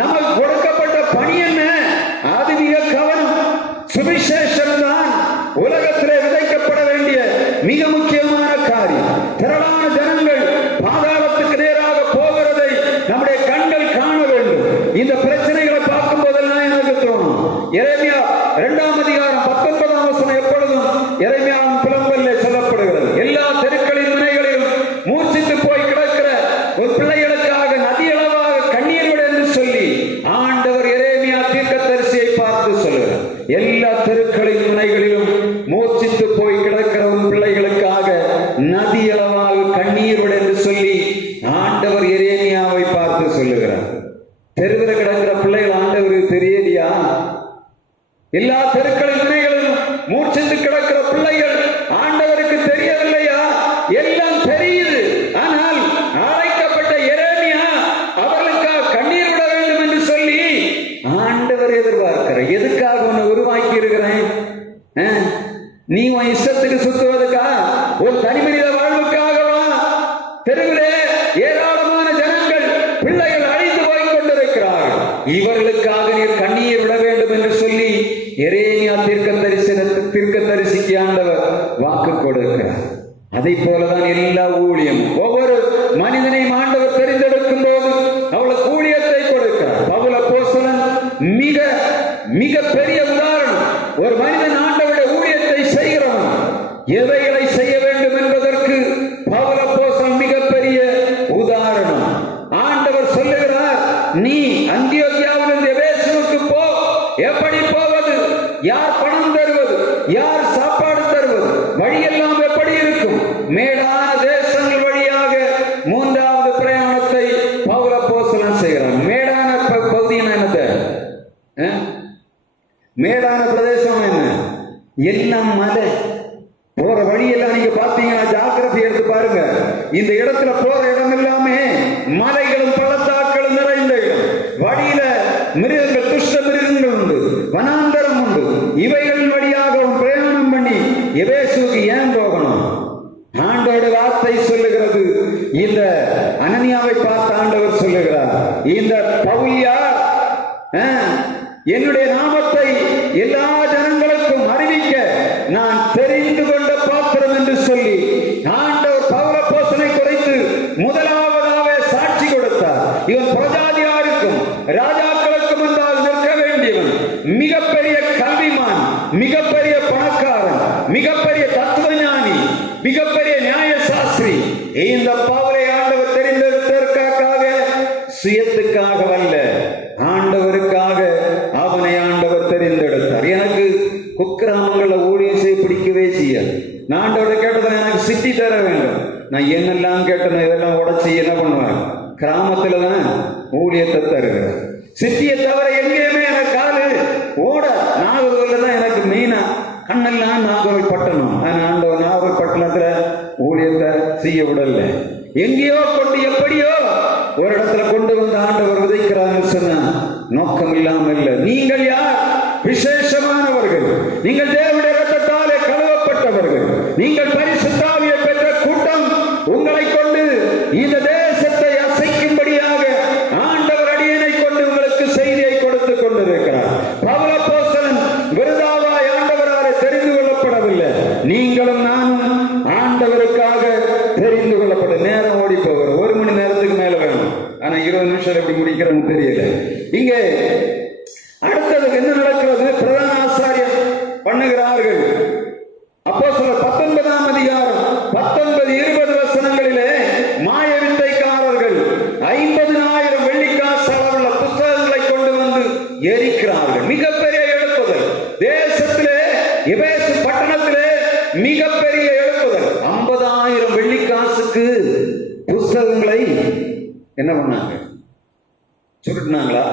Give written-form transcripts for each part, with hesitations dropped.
நமக்கு கொடுக்கப்பட்ட பணி என்ன? ஆதிமிக கவனம். சுவிசேஷம் தான் உலகத்திலே விதைக்கப்பட வேண்டிய மிக முக்கியமான காரியம். திரளான ஜனங்கள் பாதாளத்துக்கு நேராக போகிறதை நம்முடைய கண்கள் காண வேண்டும். இந்த பிரச்சனைகளை பார்க்கும் போதெல்லாம் எனக்கு தோணும், எரேமியா 2ஆம் அதிகாரம் 19ஆம் வசனம் எப்பொழுதும் எரேமியாவின் புலம்பல்ல சொல்லப்படுகிறது. எல்லா தெருக்களின் முனைகளிலும் மூர்ச்சித்து போய் கிடக்கிற ஒரு பிள்ளைகளுக்காக நதியளவாக கண்ணீர் விட என்று சொல்லி ஆண்டவர் எரேமியா தீர்க்கதரிசியை பார்த்து சொல்லுகிறார். எல்லா தெருக்களின் முனைகளிலும் மூர்ச்சித்து போய் கிடக்கிற ஒரு பிள்ளைகளுக்காக நதியளவாக கண்ணீர் விட என்று சொல்லி ஆண்டவர் எரேமியாவை பார்த்து சொல்லுகிறார். தெருவில் கிடக்கிற பிள்ளைகள் ஆண்டவருக்கு தெரியலையா? எல்லா தெருக்களின் முனைகளிலும் மூர்ச்சித்து கிடக்கிற பிள்ளைகள் ஆண்டவருக்கு தெரியவில்லையா? எல்லாம் தெரியுது. ஆனால் அழைக்கப்பட்ட எரேமியா அவர்களுக்காக கண்ணீர் விட வேண்டும் என்று சொல்லி ஆண்டவர் எதிர்பார்க்கிறார். எதுக்காக உன்னை உருவாக்கி இருக்கிறேன்? நீ உன் இஷ்டத்துக்கு சுத்துவதற்கா? ஒரு தனி மனித வாழ்வுக்காகவா? தெருவிலே ஏராளமான ஜனங்கள் பிள்ளைகள் அழிந்து போய் கொண்டிருக்கிறார்கள். இவர்களுக்காக நீர் கண்ணீர் விட வேண்டும் என்று சொல்லி எரேமியா தீர்க்கதரிசிக்கு ஆண்டவர் வாக்கு கொடுக்கிறார். அதை போலதான் எல்லா ஊழியம். ஒவ்வொரு மனிதனையும் ஆண்டவர் தெரிந்தெடுக்கும் போது அவளுக்கு ஊழியத்தை கொடுக்கிறார். பவுல் அப்போஸ்தலன் மிக மிக பெரிய உதாரணம். ஒரு மனிதன் ஆண்டவருடைய ஊழியத்தை செய்கிறவன் எவைகளை செய்ய வேண்டும் என்பதற்கு பவுல் அப்போஸ்தலன் மிகப்பெரிய உதாரணம். ஆண்டவர் சொல்லுகிறார், நீ அந்தியோகியாவிலிருந்து எபேசுவுக்கு போ. எப்படி போவது? யார் பணம் தருவது? யார் சாப்பாடு தருவது? வழியெல்லாம் எப்படி இருக்கும்? மேடான தேசங்கள் வழியாக 3வது பிரயாணத்தை பவுல் அப்போஸ்தலன் செய்கிறார். மேடான பகுதினா என்னது? மேடான பிரதேசம் என்ன? எல்லாம் மலை. போற வழியெல்லாம் நீங்க பாத்தீங்கன்னா ஜாக்கிரதை எடுத்து பாருங்க. இந்த இடத்துல போற இடம் எல்லாமே மலைகளும் பள்ளத்தாக்களும் நிறைந்த இடம். வழியில மிருகங்கள், துஷ்ட மிருகங்கள் உண்டு, வனாந்தரம் உண்டு. இவைகள் வழியாக பிரயாணம் பண்ணி எபேசுவுக்கு ஏன் போகணும்? ஆண்டவருடைய வார்த்தை சொல்லுகிறது. இந்த அனனியாவை பார்த்து ஆண்டவர் சொல்லுகிறார், இந்த பவுல் யார்? என்னுடைய நாமத்தை எல்லா ஜனங்களுக்கும் அறிவிக்க நான் தெரிந்து கொண்ட பாத்திரம் என்று சொல்லி ஆண்டவர் பவுல் அப்போஸ்தலனை குறித்து முதலாவதாக சாட்சி கொடுத்தார். இவன் பிரஜாதியாருக்கும் ராஜாக்களுக்கும் முன்பாக நிற்க வேண்டியவன், மிகப்பெரிய கல்விமான், மிகப்பெரிய பணக்காரன், மிகப்பெரிய தத்துவஞானி, மிகப்பெரிய நியாய சாஸ்திரி. இந்த பவுலை ஆண்டவர் தெரிந்தெடுத்ததற்காக, சுயத்துக்காகவல்ல, ஆண்டவருக்காக அவனை ஆண்டவர் தெரிந்தெடுத்தார். எனக்கு குக்கிராமங்கள ஊழியம் செய்ய பிடிக்கவே செய்யாது. நான் ஆண்டவரை கேட்டதை எனக்கு சிட்டி தர வேண்டும். நான் என்னெல்லாம் கேட்டேன் இதெல்லாம் உடச்சி என்ன பண்ணுவேன்? கிராமத்துல தான் ஊழியத்தை தருகிறேன். சிட்டியை தவிர எங்கேயுமே எனக்கு காலு ஓட. நாகர்கோவில் தான் எனக்கு மெயினா கண்ணெல்லாம் நாகர்கோவில் பட்டணம். ஆண்டவர் நாகர்கோவில் பட்டணத்துல ஊழியத்தை செய்ய விடல. எங்கேயோ கொண்டு எப்படியோ ஒரு இடத்துல கொண்டு வந்து ஆண்டவர் விதைக்கிறாங்க சொன்ன நோக்கம் இல்லாம இல்லை. நீங்கள் யார்? விசேஷமானவர்கள். நீங்கள் தேவனுடைய இரத்தத்தாலே கழுவப்பட்டவர்கள். நீங்கள் பரிசுத்த ஆவியை பெற்ற கூட்டம். உங்களை கொண்டு இந்த தேசத்தை அசைக்கும்படியாக ஆண்டவர் அடியனை கொண்டு உங்களுக்கு செய்தியை கொடுத்து கொண்டிருக்கிறார். பவுல் அப்போஸ்தலன் விருதாவாய் ஆண்டவராலே தெரிந்து கொள்ளப்படவில்லை. நீங்களும் நானும் ஆண்டவருக்காக தெரிந்து கொள்ளப்பட்ட. நேரம் ஓடி போகிற 1 மணி நேரத்துக்கு மேல வேணும். ஆனா 20 நிமிஷம் எப்படி முடிக்கிறோம்னு தெரியல. இங்கே அடுத்தது என்ன நடக்கிறது? பிரதான ஆசாரியர் பண்ணுகிறார்கள். அப்போஸ்தலர் 19ஆம் அதிகாரம் 19-20 வசனங்களிலே மாய வித்தைக்காரர்கள் 50,000 வெள்ளிக்காசு அளவுள்ள புத்தகங்களை கொண்டு வந்து எரிக்கிறார்கள். மிகப்பெரிய எழுப்புதல் தேசத்திலே, எபேசு பட்டணத்திலே மிகப்பெரிய எழுப்புதல். 50,000 வெள்ளிக்காசுக்கு புத்தகங்களை என்ன பண்ணாங்க? சுருட்டினாங்களா?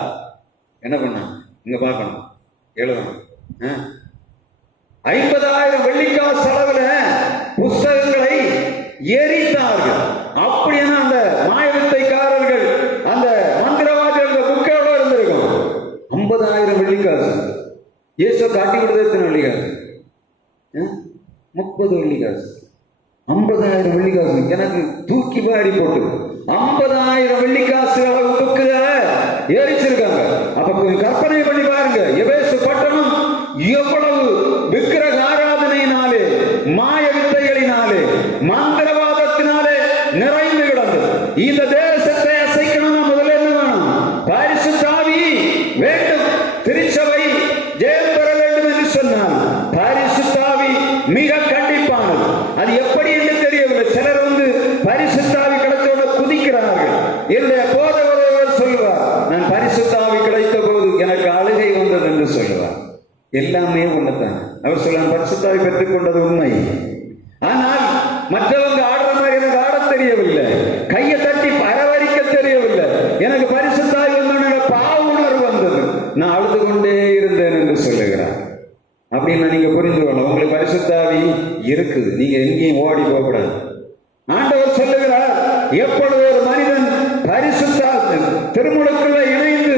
என்ன பண்ணாங்க? இங்க பார்க்கணும், எழுதணும். 50,000 வெள்ளிக்காசு அளவுல புஸ்தகங்களை எரித்தார்கள். அப்படின்னா அந்த மாயவித்தைக்காரர்கள், அந்த மந்திரவாதிகள் புக் எவ்வளவு இருந்திருக்கும்? 50,000 வெள்ளிக்காசு. இயேசு காட்டி கொடுத்தது எத்தனை வெள்ளிக்காசு? 30 வெள்ளிக்காசு. 50,000 வெள்ளிக்காசு எனக்கு தூக்கி பாடி போட்டு 50,000 வெள்ளிக்காசு அளவு புக்கு எரிச்சிருக்காங்க. கற்பனை பண்ணி பாருங்க, எபேசு பட்டணம் எவ்வளவு விக்கிரக ஆராதனையினாலே, மாய வித்தைகளினாலே, மந்திரவாதத்தினாலே நிறைந்து கிடந்தது. இந்த தேசத்தை அசைக்கணும்னா முதல்ல என்ன வேணும்? பரிசுத்த ஆவி வேண்டும். திருச்சபை ஜெயம் பெற வேண்டும் என்று சொன்னால் பரிசுத்த ஆவி மிக கண்டிப்பானது. அது எப்படி என்று தெரியவில்லை. சிலர் பரிசுத்த ஆவி கிடைத்தோட குதிக்கிறார்கள். என்னுடைய போதகர் சொல்லுவார், நான் பரிசுத்த ஆவி கிடைத்த போது எனக்கு அழுகை வந்தது என்று சொல்லுவார். எல்லாமே ஒண்ணுதான். அவர் சொல்ல பரிசுத்த ஆவி பெற்றுக் கொண்டது உண்மை. ஆனால் மற்றவங்க ஆடுற மாதிரி எனக்கு ஆட தெரியவில்லை, கையை தட்டி பரவரிக்க தெரியவில்லை. எனக்கு பரிசுத்த ஆவி வந்தோட பாவ உணர்வு வந்தது, நான் அழுது கொண்டே இருந்தேன் என்று சொல்லுகிறார். அப்படின்னு நீங்க புரிஞ்சுக்கணும். உங்களுக்கு பரிசுத்த ஆவி இருக்குது, நீங்க எங்கேயும் ஓடி போகக்கூடாது. ஆண்டவர் சொல்லுகிறார், எப்பொழுது ஒரு மனிதன் பரிசுத்த திருமுழுக்குள்ள இணைந்து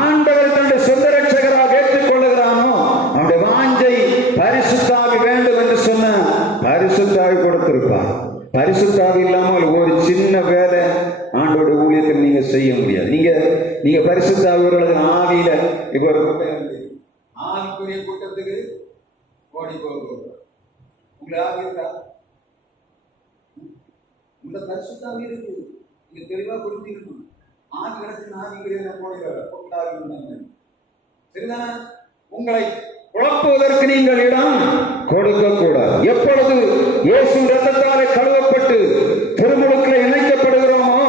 ஆண்டவர் தன்னுடைய சொந்த ரட்சகராக ஏற்றுக்கொள்ளுகிறானோ அவனுடைய வாஞ்சை பரிசுத்த ஆவி வேண்டும் என்று சொன்ன பரிசுத்த ஆவி கொடுத்திருப்பார். பரிசுத்த ஆவி இல்லாமல் ஒரு சின்ன வேலை ஆண்டோட ஊழியத்தில் நீங்க செய்ய முடியாது. நீங்க பரிசுத்த ஆவியோட ஆவியில இப்ப ஒரு ஆவிக்குரிய கூட்டத்துக்கு ஓடி போக உங்களை ஆவி இருக்கா? உங்க பரிசுத்த ஆவி இருக்கு, நீங்க தெளிவா கொடுத்தீங்கணும். ஆவி கிடக்கு ஆவிக்குரிய போடுகிறார். சரிதானே? உங்களை குழப்புவதற்கு நீங்கள் இடம் கொடுக்க கூடாது. எப்பொழுது இயேசு இரத்தத்தாலே கழுவப்பட்டு திருமுழுக்கில் இணைக்கப்படுகிறோமோ,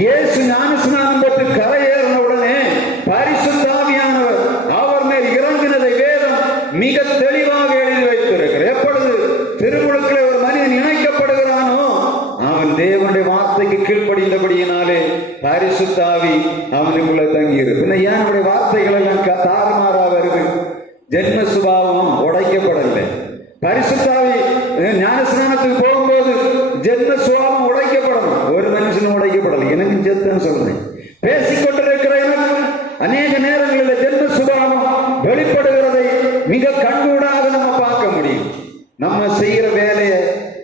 இயேசு ஞானஸ்நானம் பெற்று கரையேறின உடனே பரிசுத்த ஆவியானவர் அவர் மேல் இறங்கினதை வேதம் மிக தெளிவாக எழுதி வைத்திருக்கிறார். எப்பொழுது திருமுழுக்கில் ஒரு மனிதன் இணைக்கப்படுகிறானோ அவன் தேவனுடைய வார்த்தைக்கு கீழ்ப்படிந்தபடியினாலே பரிசுத்த ஆவி அவனுக்குள்ள தங்கி இருக்கு. ஏன் நம்முடைய வார்த்தைகள் எல்லாம் தாறுமாறா வருது? ஜென்ம சுபாவம் உடைக்கப்படலை. பரிசுத்த ஆவி ஞானஸ்நானத்துக்கு போகும்போது ஜென்ம சுபாவம் உடைக்கப்படணும். ஒரு மனுஷனும் உடைக்கப்படலை. எனக்கு செத்துன்னு சொல்றேன். பேசிக்கொண்டிருக்கிற எனக்கு அநேக நேரங்களில் ஜென்ம சுபாவம் வெளிப்படுகிறதை மிக கண்கூடாக நம்ம பார்க்க முடியும். நம்ம செய்கிற வேலையை,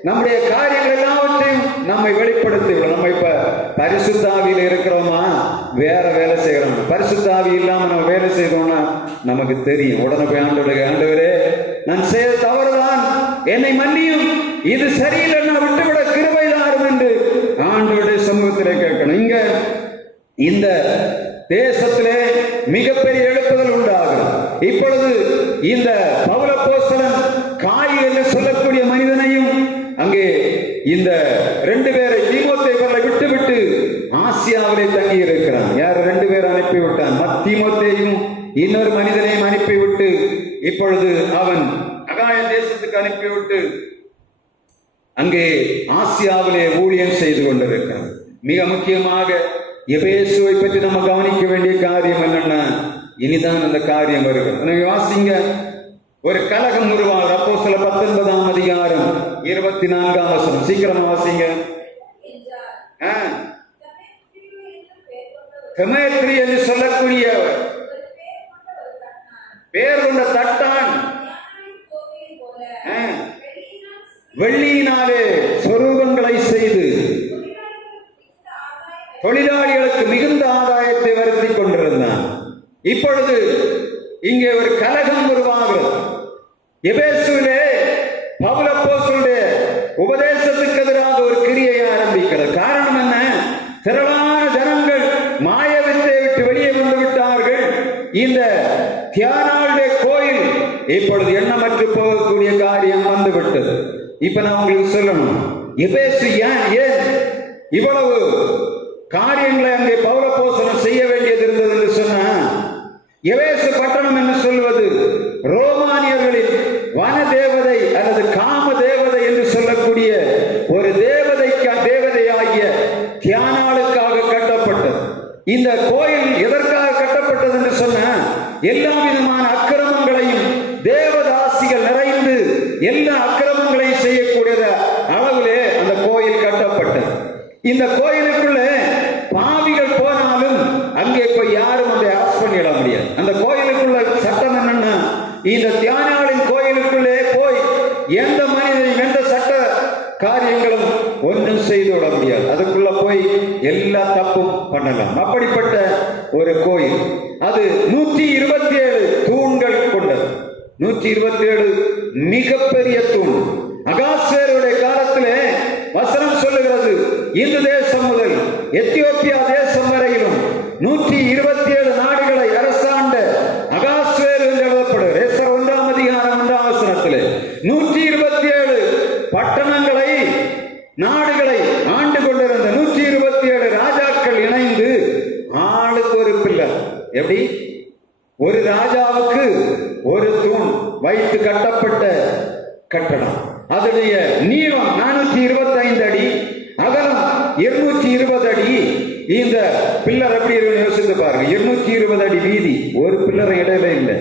நம்முடைய காரியங்கள் எல்லாவற்றையும் நம்மை வெளிப்படுத்தி விடும். நம்ம இப்ப பரிசுத்த ஆவியில இருக்கிறோமா, வேற வேலை செய்யறோம். பரிசுத்த ஆவி இல்லாம நம்ம வேலை செய்யறோம்னா நமக்கு தெரியும். உடனே போய் ஆண்டவரே, நான் செய்த தவறுதான், என்னை மன்னியும், இது சரியில்லைன்னா விட்டுவிட கிருபை தாரும் என்று ஆண்டவருடைய சமூகத்திலே கேட்கணும். இங்க இந்த தேசத்திலே மிகப்பெரிய எழுப்புதல் உண்டாகும். இப்பொழுது இந்த பவுல் அப்போஸ்தலன் காய் என்று சொல்லக்கூடிய மனிதனையும் அங்கே இந்த 2 பேரை தீமோத்தேயுவை விட்டு ஆசியாவிலே தங்கி இருக்கிறான். யார் 2 பேர் அனுப்பிவிட்டான்? தீமோத்தேயும் இன்னொரு மனிதனையும் அனுப்பிவிட்டு இப்பொழுது அவன் அகாய தேசத்துக்கு அனுப்பிவிட்டு அங்கே ஆசியாவிலே ஊழியம் செய்து கொண்டிருக்கிறான். மிக முக்கியமாக எபேசுவை பற்றி நம்ம கவனிக்க வேண்டிய காரியம் என்னன்னா, இனிதான் அந்த காரியம் வருகிறது. வாசிங்க, ஒரு கலகம் உருவாகுது. அப்போஸ்தலர் 19ஆம் அதிகாரம் 24ஆம் வசனம். சீக்கிரமா வாசிங்க. தெமேத்ரி என்று சொல்லக்கூடிய பேர் கொண்ட தட்டான் வெள்ளியினாலே சொரூபங்களை செய்து தொழிலாளிகளுக்கு மிகுந்த ஆதாயத்தை வருத்தி கொண்டிருந்தான். இப்பொழுது இங்கே ஒரு கலகம் உருவாகிறது. எபேசுவிலே பவுல் அப்போஸ்தலனுடைய உபதேசத்துக்கு எதிராக ஒரு கிரியை ஆரம்பிக்கிறது. காரணம் என்ன? திரளான ஜனங்கள் மாய வித்தையை விட்டு வெளியே வந்து விட்டார்கள். இந்த தியானாளுடைய கோயில் இப்பொழுது எண்ணமற்று போகக்கூடிய காரியம் வந்து விட்டது. இப்ப நான் உங்களுக்கு சொல்லணும், எபேசு ஏன் இவ்வளவு காரியங்களை அங்கே பவுல் அப்போஸ்தலன் செய்ய வேண்டியது இருந்தது என்று சொன்னா, எபேசு பட்டணம் என்று சொல்வது ரோமானியர்களின் வன தேவதை அல்லது காம தேவதை என்று சொல்லக்கூடிய ஒரு தேவதையாகிய தியானாளுக்காக கட்டப்பட்டது. இந்த கோயில் எதற்காக கட்டப்பட்டது என்று சொன்ன, எல்லா விதமான அக்கிரமங்களையும் தேவதாசிகள் நிறைந்து எல்லா அக்கிரமங்களையும் செய்யக்கூடிய அளவிலே அந்த கோயில் கட்டப்பட்டது. இந்த கோயிலுக்குள்ளே பாவிகள் போனாலும் அங்கே போய் யாரும் அதை அரஸ்ட் பண்ணிட முடியாது. அந்த கோயிலுக்குள்ள சட்டம் என்னன்னா, இந்த தியானாளின் கோயிலுக்குள்ளே போய் எந்த மனிதனையும் எந்த சட்ட காரியங்களும் ஒன்றும் செய்து விட முடியாது. அதுக்குள்ள போய் எல்லா தப்பும் பண்ணலாம். அப்படிப்பட்ட ஒரு கோயில். அது அது 127 தூண்கள் கொண்டது. 127 மிகப்பெரிய தூண். அகாஸ்வேருடைய காலத்திலே வசனம் சொல்லுகிறது, இந்து தேசம் முதல் எத்தியோப்பியா தேசம் வரையிலும் 127 நாடுகளை அரசாண்ட அகாஸ்வேரு என்று எழுதப்படுகிறது. எஸ்தர் 1ஆம் அதிகாரம் 1ஆம் வசனத்திலே 127 பட்டணங்களை நாடுகளை ஆண்டு கொண்டிருந்த 127 ராஜாக்கள் இணைந்து ஆளுக்கு ஒரு பில்லர். எப்படி? ஒரு ராஜாவுக்கு ஒரு தூண் வைத்து கட்டப்பட்ட கட்டடம். அதனுடைய நீளம் 425 அடி, அகலம் 220 அடி. இந்த பில்லர் எப்படி இருக்கு யோசித்து பாருங்க. 220 அடி வீதி, ஒரு பில்லர் இடையில இல்லை.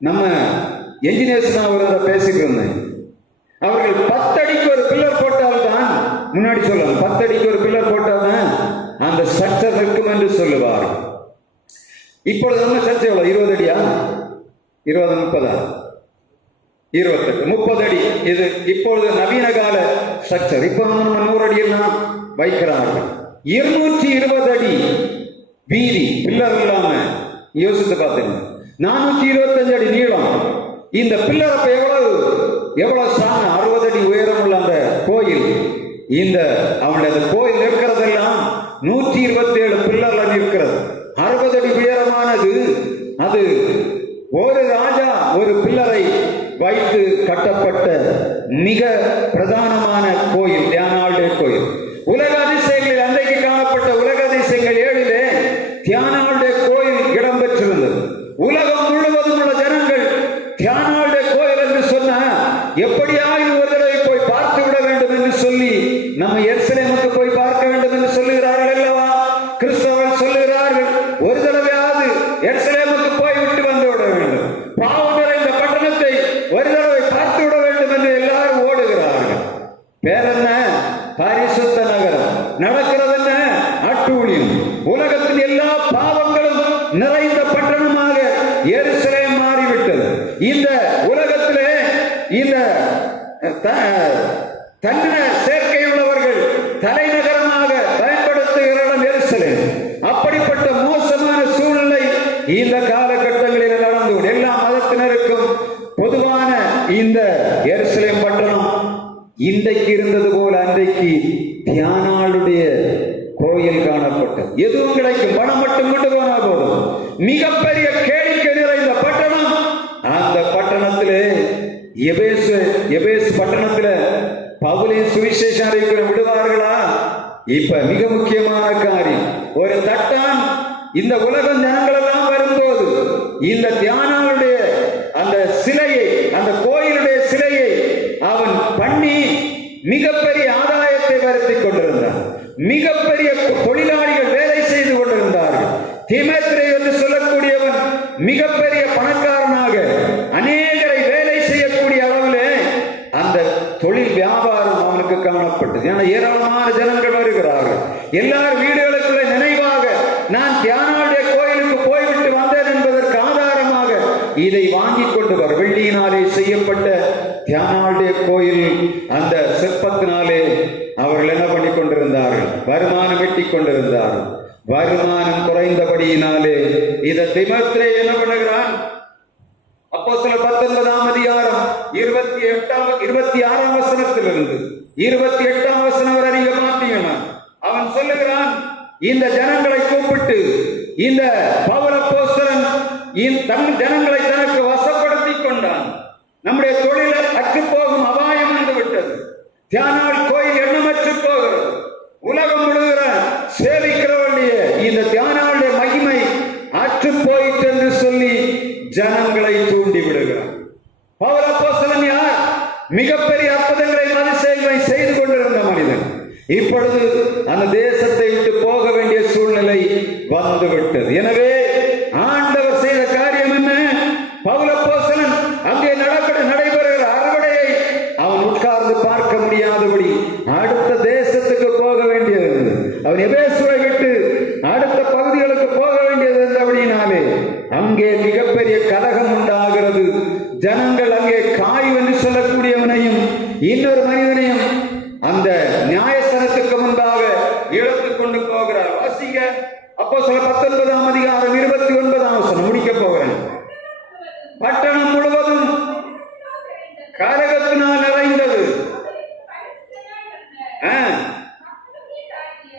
நம்ம என்ஜினியர்ஸ் தான் பேசிட்டு இருந்தேன். அவர்கள் 10 அடிக்கு ஒரு பில்லர் போட்டால்தான், முன்னாடி சொல்லுவாங்க 10 அடிக்கு ஒரு பில்லர் போட்டால்தான் அந்த ஸ்ட்ரக்சர் இருக்கும் என்று சொல்லுவார். இப்பொழுது நம்ம சர்ச்சை எவ்வளவு? 20 அடியா? 20, 30, 28, 30 அடி. இது இப்பொழுது நவீன கால ஸ்ட்ரக்சர். இப்போ நம்ம 100 அடியெல்லாம் வைக்கிறார்கள். 220 அடி வீதி, பில்லர் இல்லாம. யோசித்து பார்த்தீங்க, 425 அடி நீளம். இந்த பில்லர் அப்ப எவ்வளவு ஸ்ட்ராங்? 60 அடி உயரம் உள்ள அந்த கோயில். இந்த அவனுடைய கோயில் இருக்கிறதெல்லாம் 127 பில்லர்ல நிற்கிறது. 60 அடி உயரமானது. அது ஒரு ராஜா ஒரு பில்லரை வைத்து கட்டப்பட்ட மிக பிரதானமான கோயில், தியானாளுடைய கோயில். உலக அதிசயங்களில் அன்றைக்கு காணப்பட்ட உலக அதிசயங்கள் 7லே தியானாளுடைய கோயில் இடம்பெற்றிருந்தது. உலகம் முழுவதும் உள்ள ஜனங்கள் தியானாளுடைய கோயில் என்று சொன்ன எப்படியாவது ஒரு தடவை போய் பார்த்து விட வேண்டும் என்று சொல்லி நம்ம எருசலேமுக்கு போய் பார்க்க வேண்டும் என்று சொல்லுகிறார்கள் அல்லவா? கிறிஸ்தவர்கள் சொல்லுகிறார்கள், ஒரு தடவையாவது எருசலேமுக்கு போய் விட்டு வந்து விட வேண்டும், பாவம் நிறைந்த பட்டணத்தை ஒரு தடவை பார்த்து விட வேண்டும் என்று எல்லாரும் ஓடுகிறார்கள். பேரென்ன? பரிசுத்த நகரம். நடக்கிறது என்ன? அட்டூழியம். உலகத்தின் எல்லா பாவங்களும் நிறைந்த பட்டணமாக எருசலேம் மாறிவிட்டது. இந்த உலகத்திலே இந்த தன்ன சேர்க்கையுள்ளவர்கள் தலைநகரமாக பயன்படுத்துகிற இடம் எருசலேம். அப்படிப்பட்ட மோசமான சூழ்நிலை இந்த காலகட்டங்களில் நடந்து எல்லா மதத்தினருக்கும் பொதுவான இந்த எருசலேம் பட்டணம் இன்றைக்கு இருந்தது போல அன்றைக்கு தியானாளுடைய கோயில் காணப்பட்டது. எதுவும் கிடைக்கும், பணம் மட்டும் கொண்டு போனா போதும். மிகப்பெரிய கேளிக்கை நிறைந்த பட்டணம். அந்த பட்டணத்திலே எபேசு பட்டணத்துல பவுலின் சுவிசேஷம் அறிவிக்கிற விடுவார்களா? இப்ப மிக முக்கியமான காரியம், ஒரு தட்டான் இந்த உலகம் ஜனங்கள் எல்லாம் வரும்போது இந்த தியானாளுடைய அந்த சிலையை, அந்த கோயிலுடைய சிலையை அவன் பண்ணி மிகப்பெரிய ஆதாயத்தை வருத்தி கொண்டிருந்தான். மிகப்பெரிய தொழிலாளிகள் வேலை செய்து கொண்டிருந்தார்கள். தீமேத்திரை என்று சொல்லக்கூடியவன் மிகப்பெரிய பணக்காரனாக அநேகரை வேலை செய்யக்கூடிய அளவிலே அந்த தொழில் வியாபாரம் அவனுக்கு காணப்பட்டது. ஏன்னா ஏராளமான ஜனங்கள் வருகிறார்கள். எல்லார் வீடுகளுக்குள்ள நினைவாக நான் தியானாளுடைய கோயிலுக்கு போய்விட்டு வந்தேன் என்பதற்கு ஆதாரமாக இதை வாங்கி கொண்டு வர வெள்ளியினாலே செய்யப்பட்ட தியானாளுடைய கோயில் அந்த சிற்பத்தினாலே அவர்கள் என்ன பண்ணி கொண்டிருந்தார்கள்? வருமானம் ஈட்டிக் கொண்டிருந்தார்கள். வருமானம் குறைந்தபடியினாலே இதை தீமேத்திரை என்ன பண்ணுகிறான்? அப்போஸ்தலர் 19ஆம் அதிகாரம் 26ஆம் வசனத்திலிருந்து 28ஆம் வசனம் வரை நீங்க பார்த்தீங்கன்னா அவன் சொல்லுகிறான், இந்த ஜனங்களை கூப்பிட்டு இந்த பவுல் அப்போஸ்தலன் தன் ஜனங்களை தனக்கு வசப்படுத்தி கொண்டான். நம்முடைய தொழில் அற்று போகும் அபாயம் வந்து விட்டது. தியானாள் கோயில் எண்ணமற்று போகிறது. உலகம் முழுகிற சேவிக்கிறவருடைய இந்த தியானாளுடைய மகிமை அற்று போயிட்டு என்று சொல்லி ஜனங்களை தூண்டி விடுகிறார். பவுல் அப்போஸ்தலன் யார்? மிகப்பெரிய அற்புதங்களை அதிசயங்களை செய்து கொண்டிருந்த மனிதன். இப்பொழுது அந்த தேசத்தை விட்டு போக வேண்டிய சூழ்நிலை வந்துவிட்டது. எனவே ஆண்டவர் செய்த காரியம் என்ன? பவுல் அப்போஸ்தலன் அங்கே நடைபெறுகிற அறுவடையை அவன் உட்கார்ந்து பார்க்க முடியாதபடி அடுத்த தேசத்துக்கு போக வேண்டியது. அவன் எபேசுவை விட்டு அடுத்த பகுதிகளுக்கு போக வேண்டியது என்றபடினாலே அங்கே மிகப்பெரிய கலகம் உண்டாகிறது. ஜனங்கள் அங்கே காய் என்று சொல்லக்கூடியவனையும் இன்னொரு மனிதனையும் அந்த நியாயஸ்தலத்துக்கு முன்பாக இழுத்துக் கொண்டு போகிறார். வாசிங்க அப்போஸ்தலர் 19ஆம் அதிகாரம் அதிகாரம் 29 முடிக்க போகிறேன். பட்டணம் முழுவதும் கலகத்தினால் நிறைந்தது.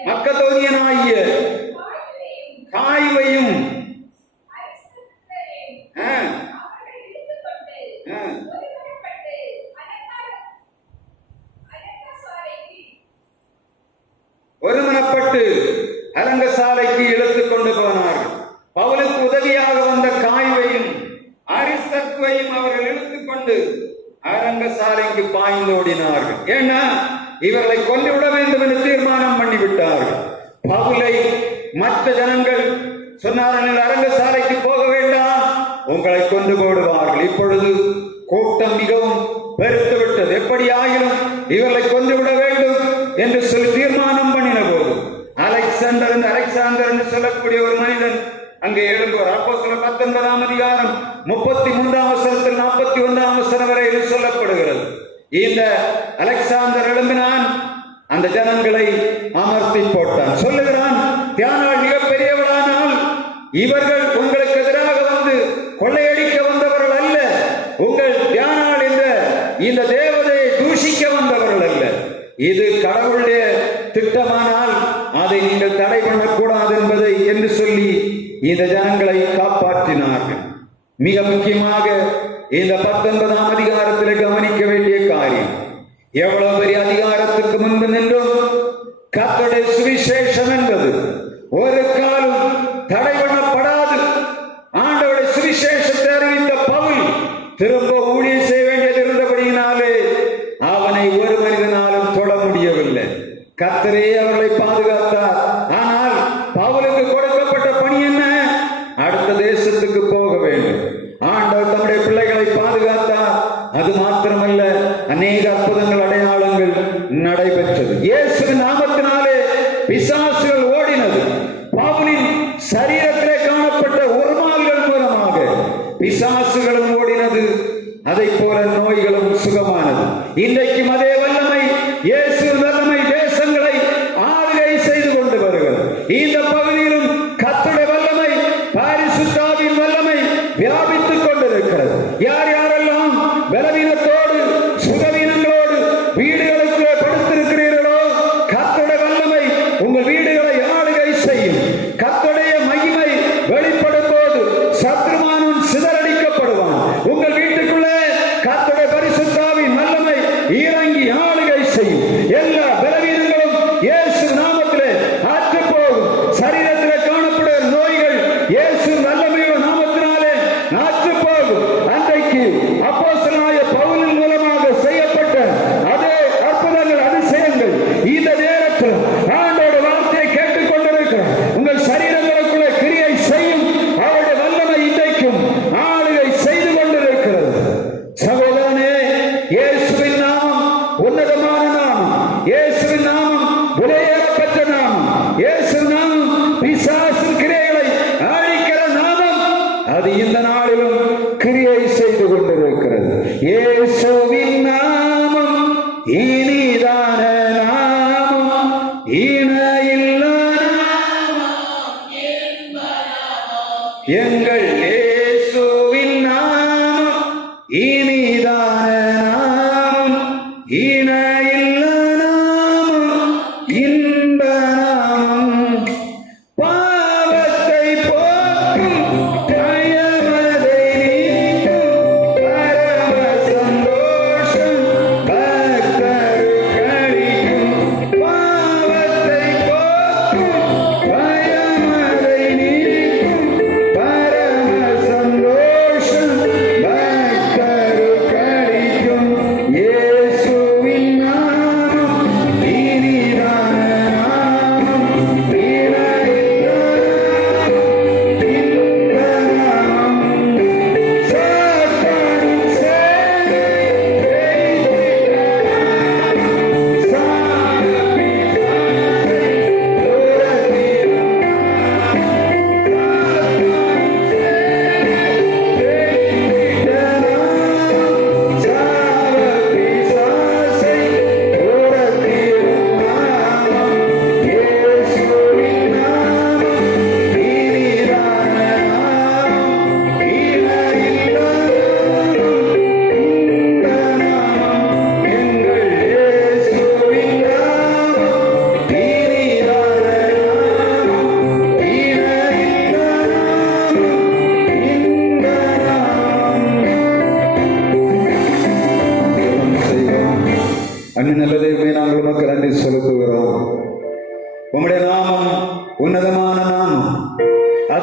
மக்கதோனியனாகிய காய்வையும் ஒருமனப்பட்டு அரங்கசாலைக்கு இழுத்துக் கொண்டு போனார்கள். பவுலுக்கு உதவியாக வந்த காய்வையும் அரிஸ்தர்க்கையும் அவர்கள் இழுத்துக் கொண்டு அரங்கசாலைக்கு பாய்ந்தோடினார்கள். ஏன்னா இவர்களை கொண்டுவிட வேண்டும் என்று தீர்மானம் பண்ணிவிட்டார்கள். பவுலை மற்ற ஜனங்கள் சொன்னார்கள், அரங்கசாலைக்கு போக வேண்டாம், உங்களை கொண்டு போடுவார்கள். இப்பொழுது கூட்டம் மிகவும் பெருத்து விட்டது. எப்படி ஆகிலும் இவர்களை கொண்டு விட வேண்டும் என்று சொல்லி தீர்மானம் பண்ணின போது அலெக்சாண்டர் என்று சொல்லக்கூடிய ஒரு மனிதன் அங்கே எழும்புவார். அப்போஸ்தலர் 19 அதிகாரம் 33 41 வரை சொல்லப்படுகிறது. இந்த அலெக்சாண்டர் எழும்பினான், அந்த ஜனங்களை அமர்த்தி போட்டான். சொல்லுகிறான், தியானால் மிக பெரியவளானால் இவர்கள் உங்களுக்கு எதிராக வந்து கொள்ளையடிக்க வந்தவர்கள் அல்ல, உங்கள் தியானால் என்ற இந்த தேவதையை தூஷிக்க வந்தவர்கள் அல்ல. இது கடவுளுடைய திட்டமானால் அதை நீங்கள் தடை பண்ணக்கூடாது என்பதை என்று சொல்லி இந்த ஜனங்களை காப்பாற்றினார்கள். மிக முக்கியமாக இந்த 19 அதிகாரத்தில் கவனிக்க வேண்டிய காரியம், எவ்வளவு பெரிய அதிகாரத்துக்கு முன்பு நின்றும் கர்த்தருடைய சுவிசேஷம் என்பது ஒரு காலம் தடை பண்ணப்படாது. ஆண்டவருடைய சுவிசேஷத்தை அறிவித்த பவுல் திரும்ப ஊழியம் செய்ய வேண்டியது இருந்தபடியினாலே அவனை ஒரு மனிதனாலும் தொட முடியவில்லை. கர்த்தரே அவர்களை பாதுகாத்தார். ஆனால் பவுலுக்கு கொடுக்கப்பட்ட பணி என்ன? அடுத்த தேசத்துக்கு போக வேண்டும். ஆண்டவர் தம்முடைய பிள்ளைகளை பாதுகாத்தார். அது மாத்திரமல்ல, அநேக அற்புதங்கள் அடையாளங்கள் நடைபெற்றது. இயேசுவின் நாமத்தினாலே பிசாசுகள் ஓடினது. பவுலின் சரீரத்திலே காணப்பட்ட உருமால்கள் மூலமாக பிசாசுகளும் ஓடினது. அதை போல நோய்களும் சுகமானது. இன்றைக்கும் அதே வல்லமை, இயேசு வல்லமை தேசங்களை ஆளுகை செய்து கொண்டு வருகிறது. இந்த பகுதியிலும் கர்த்தருடைய வல்லமை, பரிசுத்தாவின் வல்லமை வியாபித்துக் கொண்டிருக்கிறது. யார் யாரெல்லாம் பலவீனத்தோடு சுகவீனங்களோடு வீடுகளுக்குள்ளே படுத்திருக்கிறீர்களோ, கர்த்தருடைய வல்லமை உங்கள் வீடுகளை ஆளுகை செய்யும். கர்த்தருடைய மகிமை வெளிப்படும் போது சத்ருமானும் சிதறடிக்கப்படுவான். உங்கள் வீட்டுக்குள்ளே கர்த்தருடைய பரிசுத்தாவின் வல்லமை இறங்கி ஆளுகை செய்யும். எல்லா பலவீனங்களும் இயேசு நாமத்திலே ஆற்று போகும். சரீரத்திலே காணப்படும் நோய்கள் இயேசு வல்லமையுள்ள நாமத்தினாலே ஆற்று போகும். அன்றைக்கு அப்போஸ்தலனாகிய பவுலின் மூலமாக செய்யப்பட்ட அதே அற்புதங்கள், அதிசயங்கள் இந்த நேரத்தில் ஆண்டோட வார்த்தையை கேட்டுக் கொண்டிருக்கிற உங்கள் சரீரங்களுக்குள்ளே கிரியை செய்யும். அவருடைய வல்லமை இன்றைக்கும் ஆளுகை செய்து கொண்டிருக்கிறது. சகோதரனே, இயேசுவின் நாமம் உன்னதமான நாமம். இயேசுவின் நாமம் விலையேறப்பெற்ற நாமம். இயேசுவின் நாமம் பிசாசின் கிரியைகளை அழிக்கிற நாமம். அது இந்த நாளிலும் கிரியை செய்து கொண்டிருக்கிறது. இயேசுவின் நாமம் இனிதான நாமம், இணையில்லா நாமம், எங்கள் இயேசுவின் நாமம் இனிதான நாமம், இணையில்லா நாமம், இன்ப நாமம். பாவத்தை போக்கும், கயவதை நீக்கும், பரம சந்தோஷம் பக்தருக்கு அளிக்கும். பாவத்தை போக்கும், கயவதை நீக்கும், பரம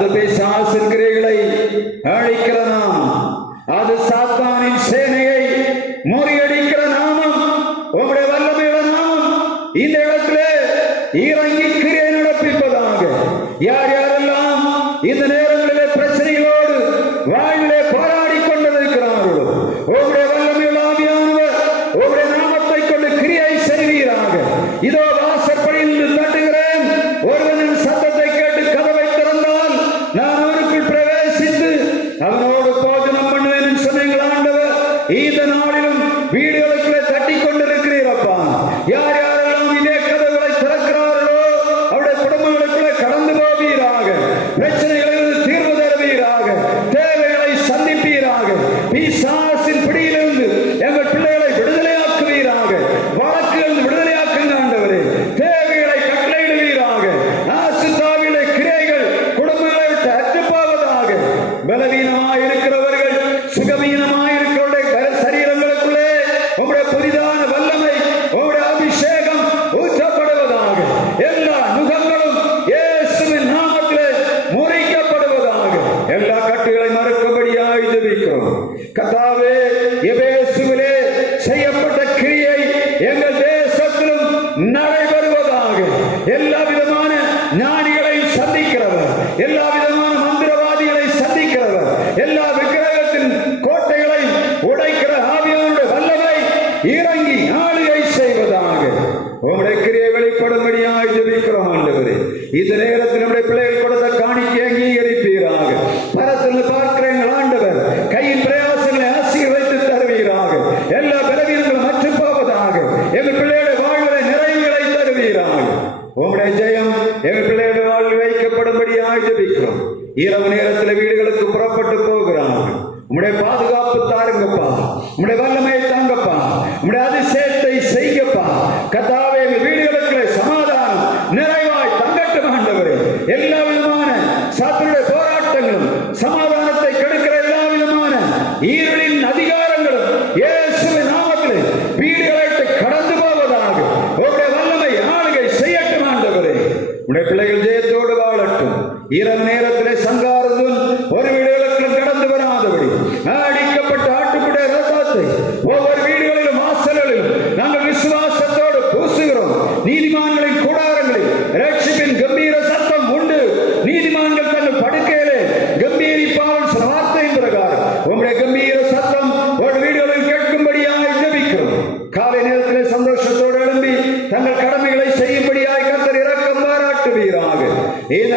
அது பிசாசின் கிரியைகளை அழிக்கிற நாமம். அது சாத்தானின் சேனையை முறியடிக்கிற நாமம். உம்முடைய வல்லமையுள்ள நாமம் இந்த இடத்திலே இறங்கி கிரியை நடப்பிப்பதாக. யார் யாரெல்லாம் இந்த நேரங்களிலே பிரச்சனைகளோடு வாழ்விலே போராடி கொண்டிருக்கிறார்களோ, உம்முடைய வல்லமையுள்ள ஆவியானவர் உம்முடைய நாமத்தை கொண்டு கிரியை செய்வீராக. இதோ வாசற்படியில் தட்டுகிறேன், ஒருவனின் சத்தத்தை கேட்டு கதவை திறந்தால் நான் அவனுக்குள் பிரவேசித்து அவனோடு போஜனம் பண்ணுவேன் என்று சொன்னீங்கள் ஆண்டவர். இந்த நாளிலும் வீடுகளுக்குள்ளே தட்டி கொண்டிருக்கிறீரப்பா. யார் யாரெல்லாம் இதே கதவுகளை திறக்கிறார்களோ அவருடைய குடும்பங்களுக்குள்ளே கடந்து போவீராக. பிரச்சனைகளிலிருந்து தீர்வு தருவீராக. தேவைகளை சந்திப்பீராக. பிசாசின் பிடியிலிருந்து எங்கள் பிள்ளைகளை விடுதலையாக்குவீராக. வழக்குகளிலிருந்து விடுதலையாக்குங்க ஆண்டவரே. தேவைகளை கட்டளையிடுவீராக. ஆசுத்தாவிலே கிரியைகள் குடும்பங்களை விட்டு அற்றுப்போவதாக. பலவீனமாய் இருக்கிறவர்கள், சுகவீனமாய் இருக்கிறவருடைய சரீரங்களுக்குள்ளே உங்களுடைய புதிதான வல்லமை, உங்களுடைய அபிஷேகம் ஊற்றப்படுவதாக. எல்லா நுகங்களும் இயேசுவின் நாமத்திலே முறிக்கப்படுவதாக. எல்லா கட்டுகளை மறுக்கும்படியாய் ஜெபிக்கிறோம் கர்த்தாவே. எபேசுவிலே செய்யப்பட்ட கிரியை எங்கள் தேசத்திலும் நடைபெறுவதாக. எல்லா விதமான ஞானிகளை சந்திக்கிறவர், எல்லா விதமான மந்திரவாதிகளை சந்திக்கிறவர், எல்லா விக்கிரகத்தின் கோட்டைகளை உடைக்கிற ஆவியானுடைய வல்லமை இறங்கி ஆளுகை செய்வதாக. உம்முடைய கிரியை வெளிப்படும்படியாய் ஜெபிக்கிறோம் ஆண்டவரே. இந்த நேரத்தில் நம்முடைய பிள்ளைகள் கொடுத்த காணிக்கை அங்கீகரிப்பீராக. பரத்தில் பார்க்கிற எங்கள் ஆண்டவர் கையின் பிரயாசங்களை ஆசீர்வதித்து தருவீராக. எல்லா பலவீனங்களும் அற்று போவதாக. எங்கள் பிள்ளைகளுடைய வாழ்விலை நிறைவுகளை தருவீராக. உம்முடைய ஜெயம் எங்கள் பிள்ளைகளுடைய வாழ்வில் வைக்கப்படும்படியாய் ஜெபிக்கிறோம். இரவு நேரத்தில் வீடுகளுக்கு புறப்பட்டு போகிறார்கள். உம்முடைய பாதுகாப்பு தாருங்கப்பா. உம்முடைய வல்லமையை தாங்கப்பா. உம்முடைய அதிசயத்தை செய்யப்பா கர்த்தாவே. எங்கள் வீடுகளுக்கு சமாதானம் நிறைவாய் தங்கட்டும் ஆண்டவரே. எல்லா விதமான சாத்தானுடைய போராட்டங்களும், சமாதானத்தை கெடுக்கிற எல்லா விதமான இருளின் அதிகாரங்களும் இயேசுவின் நாமத்தில் வீடுகளை கடந்து போவதாக. உம்முடைய வல்லமை ஆளுகை செய்யட்டும் ஆண்டவரே. உம்முடைய பிள்ளைகள் ஜெயத்தோடு வாழட்டும். இரவு நேரத்திலே சங்காரத்தும் ஒரு வீடுகளுக்கும் கடந்து வராதபடி அடிக்கப்பட்ட ஆட்டுக்குடைய ரத்தத்தை ஒவ்வொரு வீடுகளிலும் வாசல்களிலும் நாங்கள் விசுவாசத்தோடு பூசுகிறோம். நீதிமான்களின் கூடாரங்களில் ரட்சிப்பின் கம்பீர சத்தம் உண்டு. நீதிமான்கள் தங்கள் படுக்கையிலே கம்பீரிப்பால் சில வார்த்தையின் பிரகாரம் உங்களுடைய கம்பீர சத்தம் ஒரு வீடுகளில் கேட்கும்படியாய் ஜெபிக்கிறோம். காலை நேரத்திலே சந்தோஷத்தோடு எழும்பி தங்கள் கடமைகளை செய்யும்படியாய் கர்த்தர் இரக்கம் பாராட்டுவீராக. இந்த